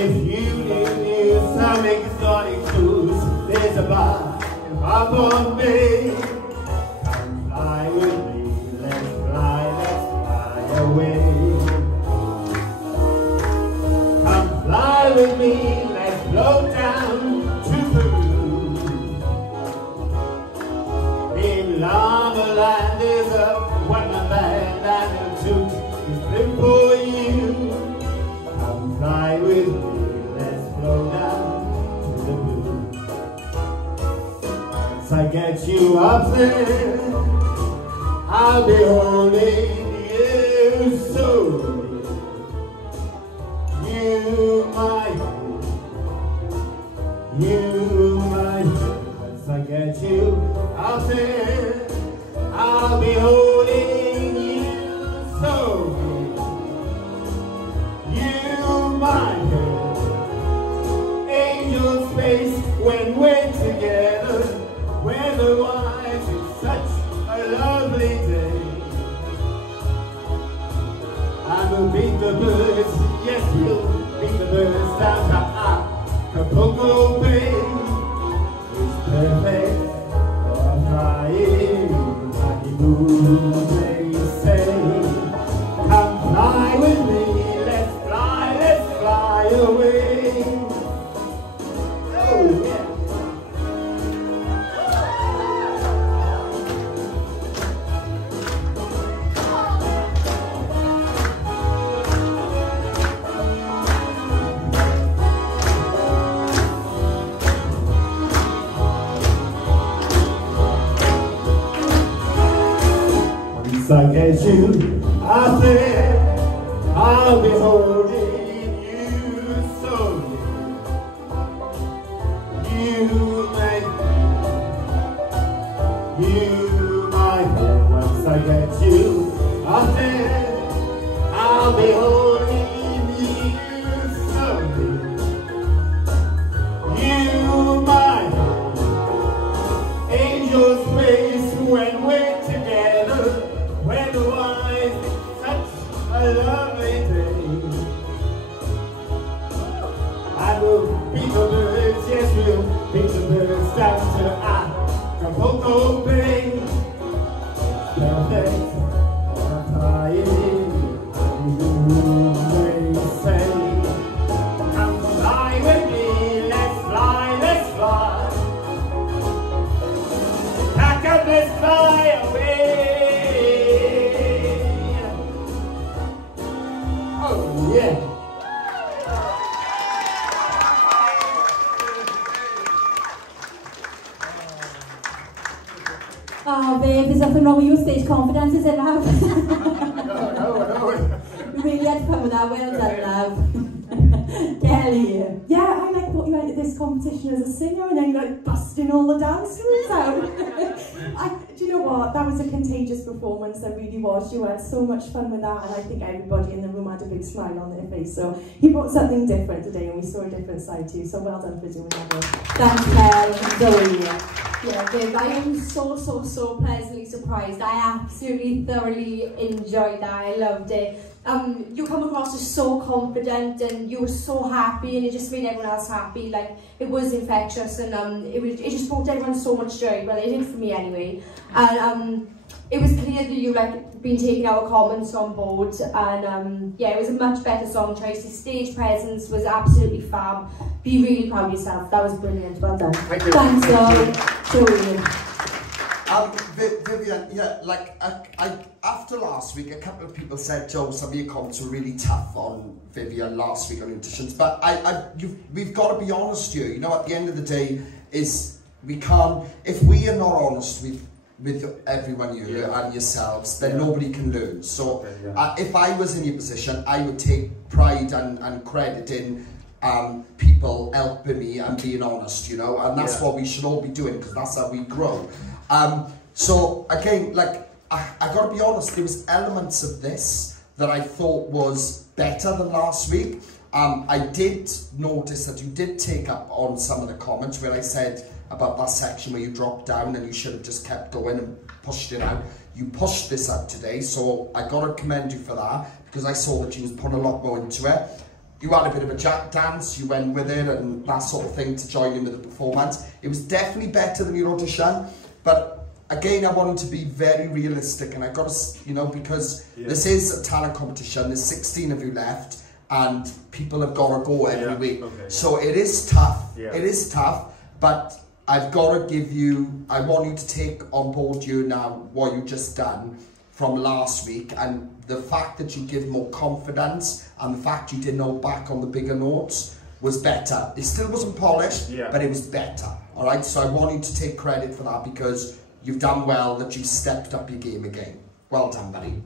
If you knew some exotic foods, there's a bar in Harbor Bay. Come fly with me, let's fly away. Come fly with me, let's float down to Peru. In Llama Land there's a one-man band and a toot is fit for you. Come fly with me, let's float down to the blue. Once I get you up there, I'll be holding you so. You might, once I get you up there, I'll be holding you so. You might, angel space when we're together, weather-wise it's such a lovely day. I will beat the birds, yes we'll beat the birds down to Acapulco Bay. It's perfect for a flying honeymoon, they say. Come fly with me, let's fly away. Oh yeah. Once I get you out there, I'll be holding you so. You might, once I get you out there, I'll be holding you so. You might, angel space when we're together. Weather-wise, such a lovely day. I will beat the birds, yes we'll beat the birds down to Acapulco Bay. Perfect for a flying honeymoon, they say. Come fly with me, let's fly. Pack up, let's fly away. Oh, yeah. Oh, babe, there's nothing wrong with your stage confidence, is it, love? No. You really had to come with that. Well done, love. Kelly. Yeah, I like thought you went to this competition as a singer and then you're like busting all the dance moves out. Do you know what? That was a contagious performance, that really was. You had so much fun with that, and I think everybody in the room had a big smile on their face. So you brought something different today, and we saw a different side to you. So well done for doing that. Thanks, Mel. Zoe. Yeah, Viv, I am so pleasantly surprised. I absolutely thoroughly enjoyed that. I loved it. You come across as so confident, and you were so happy, and it just made everyone else happy. Like, it was infectious, and it just brought everyone so much joy. Well, it did for me anyway. And it was clear that you been taking our comments on board, and yeah, it was a much better song choice. The stage presence was absolutely fab. Be really proud of yourself. That was brilliant. Well done. Thank you. Thanks, Zoe. Brilliant. Vivian, yeah, after last week, a couple of people said, Joe, some of your comments were really tough on Vivian last week on auditions, but we've got to be honest here. You know, at the end of the day, we can't, if we are not honest with everyone here and yourselves, then nobody can learn. So if I was in your position, I would take pride and credit in people helping me and being honest, you know, and that's what we should all be doing, because that's how we grow. So again, I gotta be honest, there was elements of this that I thought was better than last week. I did notice that you did take up on some of the comments where I said about that section where you dropped down and you should have just kept going and pushed it out. You pushed this out today, so I gotta commend you for that, because I saw that you was putting a lot more into it. you had a bit of a jack dance, you went with it and that sort of thing to join in with the performance. It was definitely better than your audition, but again, I wanted to be very realistic, and I got to, you know, because this is a talent competition, there's 16 of you left, and people have got to go every week. Okay, so it is tough, it is tough, but I've got to give you, I want you to take on board you now what you just done from last week, and the fact that you give more confidence and the fact you didn't hold back on the bigger notes was better. It still wasn't polished, but it was better. All right, so I want you to take credit for that because you've done well that you stepped up your game again. Well done, buddy.